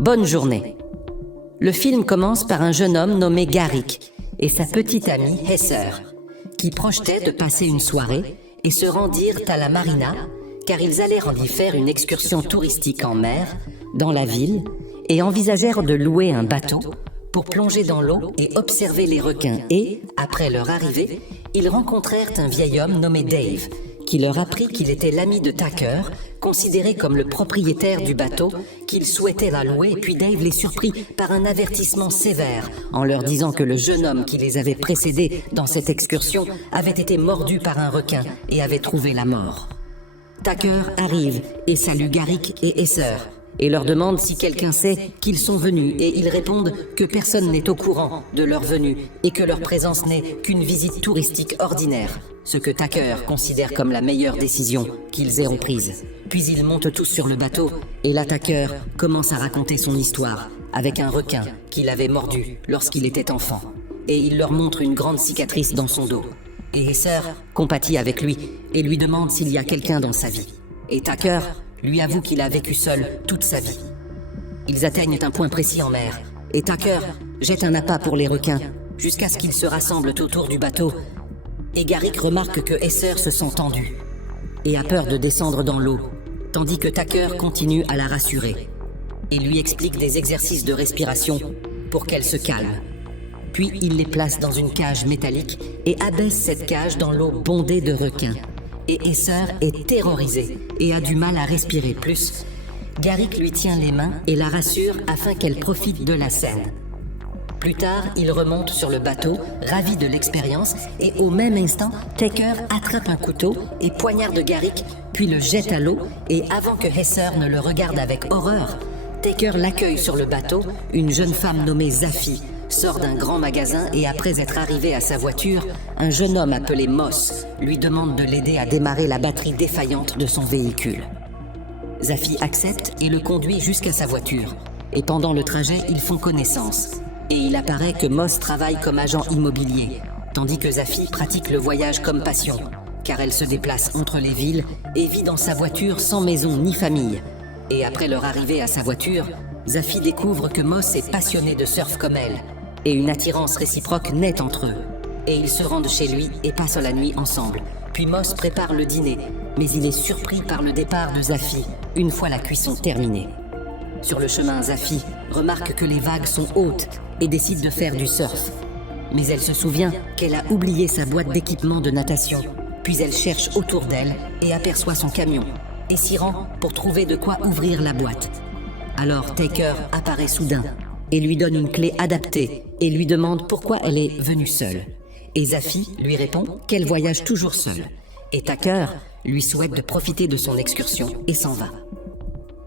Bonne journée. Le film commence par un jeune homme nommé Garrick et sa petite amie Heather, qui projetaient de passer une soirée et se rendirent à la marina car ils allaient y faire une excursion touristique en mer, dans la ville, et envisagèrent de louer un bateau pour plonger dans l'eau et observer les requins. Et, après leur arrivée, ils rencontrèrent un vieil homme nommé Dave, qui leur apprit qu'il était l'ami de Tucker, considéré comme le propriétaire du bateau, qu'il souhaitait la louer, puis Dave les surprit par un avertissement sévère, en leur disant que le jeune homme qui les avait précédés dans cette excursion avait été mordu par un requin et avait trouvé la mort. Tucker arrive et salue Garrick et Heather, et leur demande si quelqu'un sait qu'ils sont venus, et ils répondent que personne n'est au courant de leur venue et que leur présence n'est qu'une visite touristique ordinaire, ce que Tucker considère comme la meilleure décision qu'ils aient prise. Puis ils montent tous sur le bateau, et là Tucker commence à raconter son histoire avec un requin qu'il avait mordu lorsqu'il était enfant, et il leur montre une grande cicatrice dans son dos. Et Heather compatit avec lui et lui demande s'il y a quelqu'un dans sa vie. Et Tucker lui avoue qu'il a vécu seul toute sa vie. Ils atteignent un point précis en mer, et Tucker jette un appât pour les requins, jusqu'à ce qu'ils se rassemblent autour du bateau. Et Garrick remarque que Heather se sent tendue, et a peur de descendre dans l'eau, tandis que Tucker continue à la rassurer, et lui explique des exercices de respiration pour qu'elle se calme. Puis il les place dans une cage métallique et abaisse cette cage dans l'eau bondée de requins. Et Heather est terrorisée et a du mal à respirer plus. Garrick lui tient les mains et la rassure afin qu'elle profite de la scène. Plus tard, il remonte sur le bateau, ravi de l'expérience, et au même instant, Tucker attrape un couteau et poignarde Garrick, puis le jette à l'eau, et avant que Heather ne le regarde avec horreur, Tucker l'accueille sur le bateau. Une jeune femme nommée Zafi sort d'un grand magasin et après être arrivé à sa voiture, un jeune homme appelé Moss lui demande de l'aider à démarrer la batterie défaillante de son véhicule. Zafi accepte et le conduit jusqu'à sa voiture. Et pendant le trajet, ils font connaissance. Et il apparaît que Moss travaille comme agent immobilier, tandis que Zafi pratique le voyage comme passion, car elle se déplace entre les villes et vit dans sa voiture sans maison ni famille. Et après leur arrivée à sa voiture, Zafi découvre que Moss est passionné de surf comme elle, et une attirance réciproque naît entre eux. Et ils se rendent chez lui et passent la nuit ensemble. Puis Moss prépare le dîner, mais il est surpris par le départ de Zafi, une fois la cuisson terminée. Sur le chemin, Zafi remarque que les vagues sont hautes et décide de faire du surf. Mais elle se souvient qu'elle a oublié sa boîte d'équipement de natation. Puis elle cherche autour d'elle et aperçoit son camion, et s'y rend pour trouver de quoi ouvrir la boîte. Alors Tucker apparaît soudain et lui donne une clé adaptée et lui demande pourquoi elle est venue seule. Et Zafi lui répond qu'elle voyage toujours seule. Et Tucker lui souhaite de profiter de son excursion et s'en va.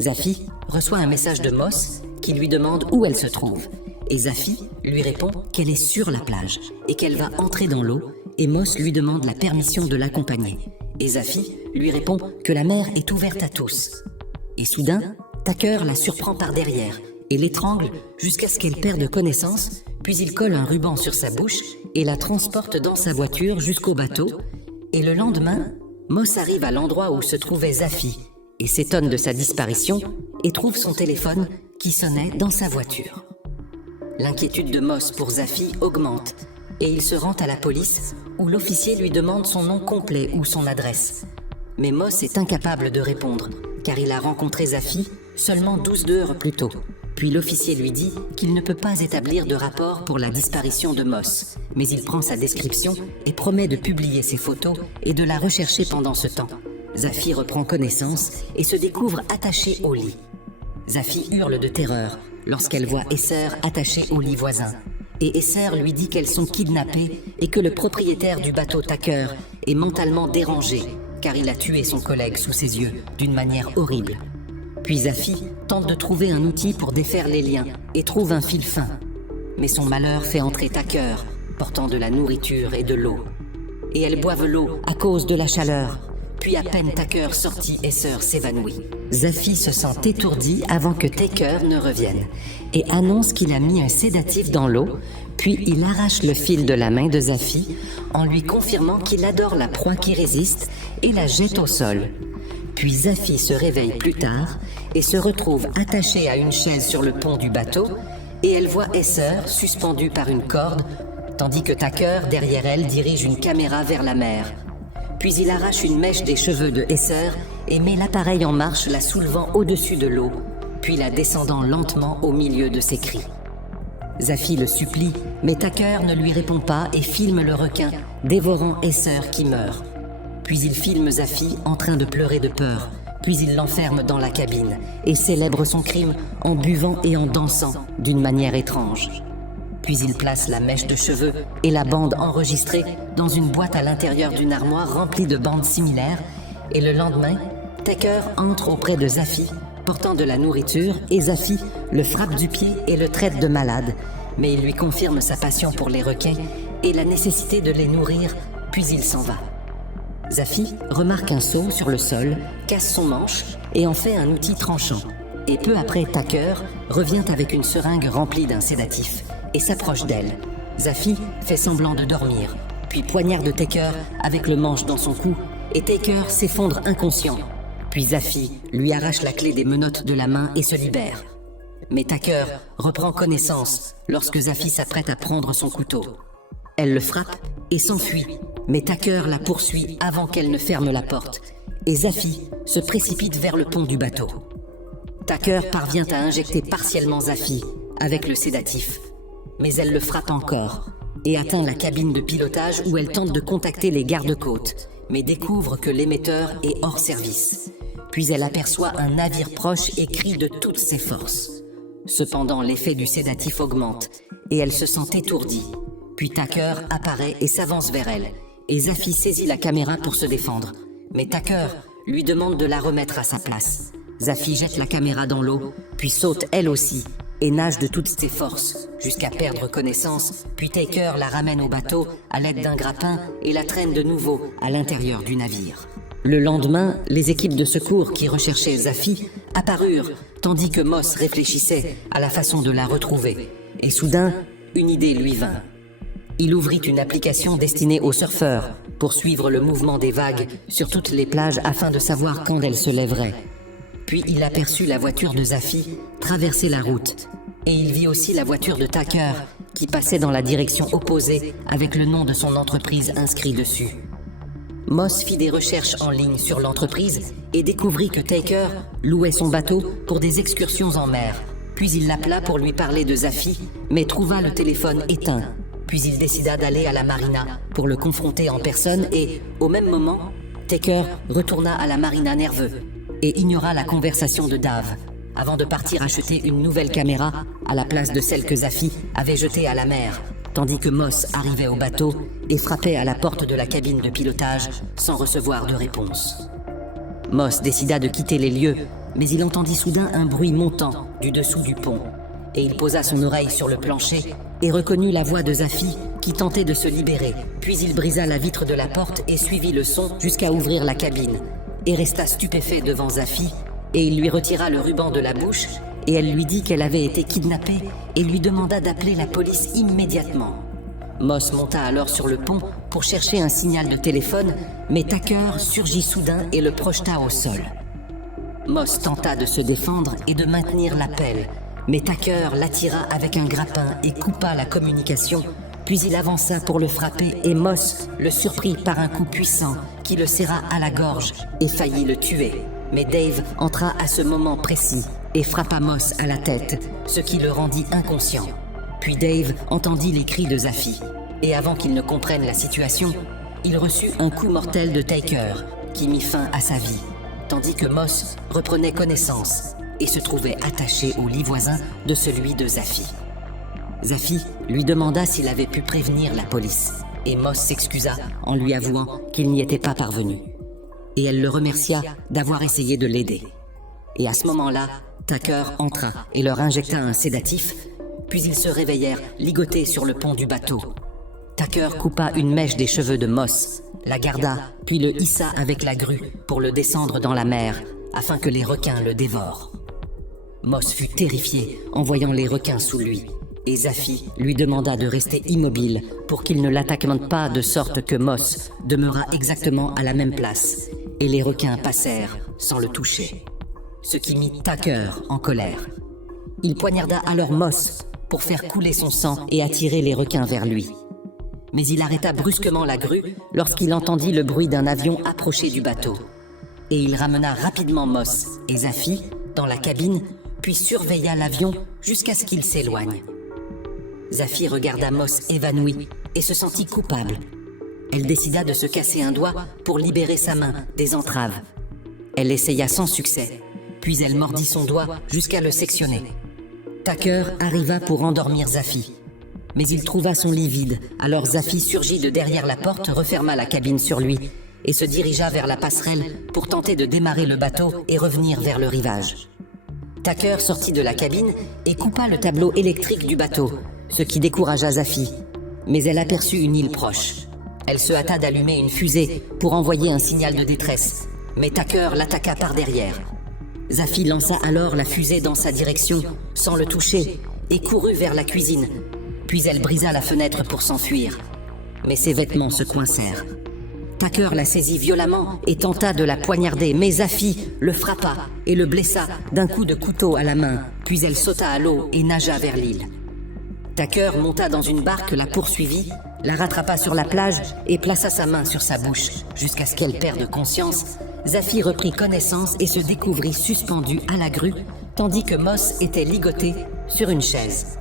Zafi reçoit un message de Moss qui lui demande où elle se trouve. Et Zafi lui répond qu'elle est sur la plage et qu'elle va entrer dans l'eau, et Moss lui demande la permission de l'accompagner. Et Zafi lui répond que la mer est ouverte à tous. Et soudain, Tucker la surprend par derrière et l'étrangle jusqu'à ce qu'elle perde connaissance, puis il colle un ruban sur sa bouche et la transporte dans sa voiture jusqu'au bateau. Et le lendemain, Moss arrive à l'endroit où se trouvait Zafi et s'étonne de sa disparition et trouve son téléphone qui sonnait dans sa voiture. L'inquiétude de Moss pour Zafi augmente et il se rend à la police où l'officier lui demande son nom complet ou son adresse. Mais Moss est incapable de répondre car il a rencontré Zafi seulement 12 heures plus tôt. Puis l'officier lui dit qu'il ne peut pas établir de rapport pour la disparition de Moss, mais il prend sa description et promet de publier ses photos et de la rechercher pendant ce temps. Zafi reprend connaissance et se découvre attachée au lit. Zafi hurle de terreur lorsqu'elle voit Heather attachée au lit voisin. Et Heather lui dit qu'elles sont kidnappées et que le propriétaire du bateau Tucker est mentalement dérangé car il a tué son collègue sous ses yeux d'une manière horrible. Puis Zafi tente de trouver un outil pour défaire les liens et trouve un fil fin. Mais son malheur fait entrer Tucker, portant de la nourriture et de l'eau. Et elles boivent l'eau à cause de la chaleur. Puis à peine Tucker sorti, Heather s'évanouit. Zafi se sent étourdi avant que Tucker ne revienne et annonce qu'il a mis un sédatif dans l'eau, puis il arrache le fil de la main de Zafi en lui confirmant qu'il adore la proie qui résiste et la jette au sol. Puis Zafi se réveille plus tard et se retrouve attachée à une chaise sur le pont du bateau et elle voit Esser suspendue par une corde tandis que Tucker, derrière elle, dirige une caméra vers la mer. Puis il arrache une mèche des cheveux de Esser et met l'appareil en marche, la soulevant au-dessus de l'eau, puis la descendant lentement au milieu de ses cris. Zafi le supplie, mais Tucker ne lui répond pas et filme le requin, dévorant Esser qui meurt. Puis il filme Zafi en train de pleurer de peur, puis il l'enferme dans la cabine et célèbre son crime en buvant et en dansant d'une manière étrange. Puis il place la mèche de cheveux et la bande enregistrée dans une boîte à l'intérieur d'une armoire remplie de bandes similaires et le lendemain, Tucker entre auprès de Zafi, portant de la nourriture et Zafi le frappe du pied et le traite de malade, mais il lui confirme sa passion pour les requins et la nécessité de les nourrir, puis il s'en va. Zafi remarque un seau sur le sol, casse son manche et en fait un outil tranchant. Et peu après, Tucker revient avec une seringue remplie d'un sédatif et s'approche d'elle. Zafi fait semblant de dormir, puis poignarde Tucker avec le manche dans son cou et Tucker s'effondre inconscient. Puis Zafi lui arrache la clé des menottes de la main et se libère. Mais Tucker reprend connaissance lorsque Zafi s'apprête à prendre son couteau. Elle le frappe et s'enfuit, mais Tucker la poursuit avant qu'elle ne ferme la porte et Zafi se précipite vers le pont du bateau. Tucker parvient à injecter partiellement Zafi avec le sédatif, mais elle le frappe encore et atteint la cabine de pilotage où elle tente de contacter les gardes-côtes, mais découvre que l'émetteur est hors service. Puis elle aperçoit un navire proche et crie de toutes ses forces. Cependant, l'effet du sédatif augmente et elle se sent étourdie. Puis Tucker apparaît et s'avance vers elle, et Zafi saisit la caméra pour se défendre. Mais Tucker lui demande de la remettre à sa place. Zafi jette la caméra dans l'eau, puis saute elle aussi, et nage de toutes ses forces, jusqu'à perdre connaissance, puis Tucker la ramène au bateau à l'aide d'un grappin et la traîne de nouveau à l'intérieur du navire. Le lendemain, les équipes de secours qui recherchaient Zafi apparurent, tandis que Moss réfléchissait à la façon de la retrouver. Et soudain, une idée lui vint. Il ouvrit une application destinée aux surfeurs pour suivre le mouvement des vagues sur toutes les plages afin de savoir quand elles se lèveraient. Puis il aperçut la voiture de Zafi traverser la route. Et il vit aussi la voiture de Tucker qui passait dans la direction opposée avec le nom de son entreprise inscrit dessus. Moss fit des recherches en ligne sur l'entreprise et découvrit que Tucker louait son bateau pour des excursions en mer. Puis il l'appela pour lui parler de Zafi, mais trouva le téléphone éteint. Puis il décida d'aller à la marina pour le confronter en personne et, au même moment, Tucker retourna à la marina nerveux et ignora la conversation de Dave, avant de partir acheter une nouvelle caméra à la place de celle que Zafi avait jetée à la mer, tandis que Moss arrivait au bateau et frappait à la porte de la cabine de pilotage sans recevoir de réponse. Moss décida de quitter les lieux, mais il entendit soudain un bruit montant du dessous du pont, et il posa son oreille sur le plancher et reconnut la voix de Zafi qui tentait de se libérer. Puis il brisa la vitre de la porte et suivit le son jusqu'à ouvrir la cabine, et resta stupéfait devant Zafi, et il lui retira le ruban de la bouche, et elle lui dit qu'elle avait été kidnappée et lui demanda d'appeler la police immédiatement. Moss monta alors sur le pont pour chercher un signal de téléphone, mais Tucker surgit soudain et le projeta au sol. Moss tenta de se défendre et de maintenir l'appel, mais Tucker l'attira avec un grappin et coupa la communication, puis il avança pour le frapper et Moss le surprit par un coup puissant qui le serra à la gorge et faillit le tuer. Mais Dave entra à ce moment précis et frappa Moss à la tête, ce qui le rendit inconscient. Puis Dave entendit les cris de Zafi, et avant qu'il ne comprenne la situation, il reçut un coup mortel de Tucker qui mit fin à sa vie, tandis que Moss reprenait connaissance et se trouvait attaché au lit voisin de celui de Zafi. Zafi lui demanda s'il avait pu prévenir la police, et Moss s'excusa en lui avouant qu'il n'y était pas parvenu. Et elle le remercia d'avoir essayé de l'aider. Et à ce moment-là, Tucker entra et leur injecta un sédatif, puis ils se réveillèrent ligotés sur le pont du bateau. Tucker coupa une mèche des cheveux de Moss, la garda, puis le hissa avec la grue pour le descendre dans la mer, afin que les requins le dévorent. Moss fut terrifié en voyant les requins sous lui, et Zafi lui demanda de rester immobile pour qu'il ne l'attaque pas de sorte que Moss demeura exactement à la même place, et les requins passèrent sans le toucher, ce qui mit Tucker en colère. Il poignarda alors Moss pour faire couler son sang et attirer les requins vers lui. Mais il arrêta brusquement la grue lorsqu'il entendit le bruit d'un avion approcher du bateau. Et il ramena rapidement Moss et Zafy dans la cabine, puis surveilla l'avion jusqu'à ce qu'il s'éloigne. Zafy regarda Moss évanoui et se sentit coupable. Elle décida de se casser un doigt pour libérer sa main des entraves. Elle essaya sans succès, puis elle mordit son doigt jusqu'à le sectionner. Tucker arriva pour endormir Zafy. Mais il trouva son lit vide, alors Zafy surgit de derrière la porte, referma la cabine sur lui et se dirigea vers la passerelle pour tenter de démarrer le bateau et revenir vers le rivage. Tucker sortit de la cabine et coupa le tableau électrique du bateau, ce qui découragea Zafy. Mais elle aperçut une île proche. Elle se hâta d'allumer une fusée pour envoyer un signal de détresse, mais Tucker l'attaqua par derrière. Zafy lança alors la fusée dans sa direction, sans le toucher, et courut vers la cuisine. Puis elle brisa la fenêtre pour s'enfuir. Mais ses vêtements se coincèrent. Tucker la saisit violemment et tenta de la poignarder, mais Zafy le frappa et le blessa d'un coup de couteau à la main, puis elle sauta à l'eau et nagea vers l'île. Tucker monta dans une barque, la poursuivit, la rattrapa sur la plage et plaça sa main sur sa bouche, jusqu'à ce qu'elle perde conscience. Zafy reprit connaissance et se découvrit suspendu à la grue, tandis que Moss était ligoté sur une chaise.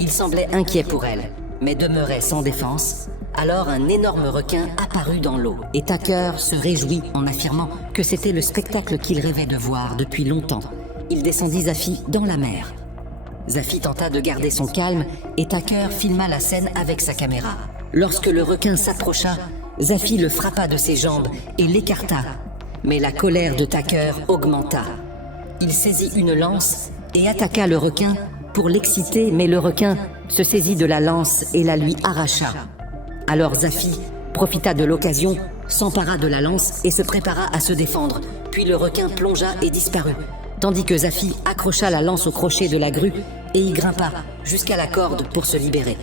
Il semblait inquiet pour elle, mais demeurait sans défense. Alors un énorme requin apparut dans l'eau, et Tucker se réjouit en affirmant que c'était le spectacle qu'il rêvait de voir depuis longtemps. Il descendit Zafy dans la mer. Zafy tenta de garder son calme et Tucker filma la scène avec sa caméra. Lorsque le requin s'approcha, Zafy le frappa de ses jambes et l'écarta. Mais la colère de Tucker augmenta. Il saisit une lance et attaqua le requin pour l'exciter, mais le requin se saisit de la lance et la lui arracha. Alors Zafy profita de l'occasion, s'empara de la lance et se prépara à se défendre. Puis le requin plongea et disparut, tandis que Zafy accrocha la lance au crochet de la grue et y grimpa jusqu'à la corde pour se libérer.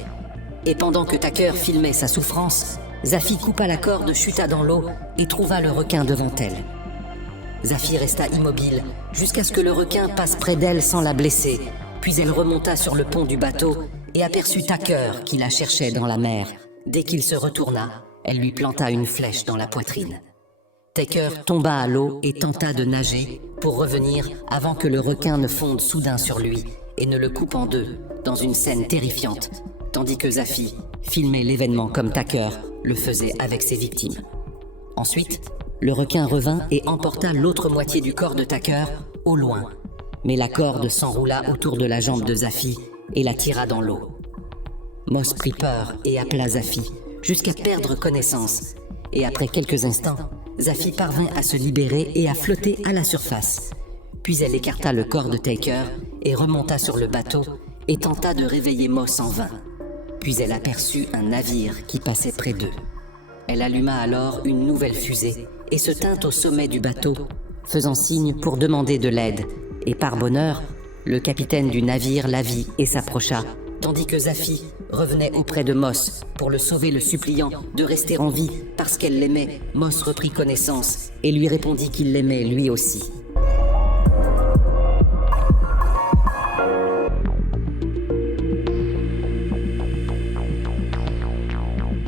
Et pendant que Tucker filmait sa souffrance, Zafy coupa la corde, chuta dans l'eau et trouva le requin devant elle. Zafy resta immobile jusqu'à ce que le requin passe près d'elle sans la blesser, puis elle remonta sur le pont du bateau et aperçut Tucker qui la cherchait dans la mer. Dès qu'il se retourna, elle lui planta une flèche dans la poitrine. Tucker tomba à l'eau et tenta de nager pour revenir avant que le requin ne fonde soudain sur lui et ne le coupe en deux dans une scène terrifiante, tandis que Zafy filmait l'événement comme Tucker le faisait avec ses victimes. Ensuite, le requin revint et emporta l'autre moitié du corps de Tucker au loin, mais la corde s'enroula autour de la jambe de Zafy et la tira dans l'eau. Moss prit peur et appela Zafy jusqu'à perdre connaissance, et après quelques instants, Zafy parvint à se libérer et à flotter à la surface. Puis elle écarta le corps de Tucker et remonta sur le bateau et tenta de réveiller Moss en vain. Puis elle aperçut un navire qui passait près d'eux. Elle alluma alors une nouvelle fusée et se tint au sommet du bateau, faisant signe pour demander de l'aide. Et par bonheur, le capitaine du navire la vit et s'approcha, tandis que Zafy revenait auprès de Moss pour le sauver, le suppliant de rester en vie parce qu'elle l'aimait. Moss reprit connaissance et lui répondit qu'il l'aimait lui aussi.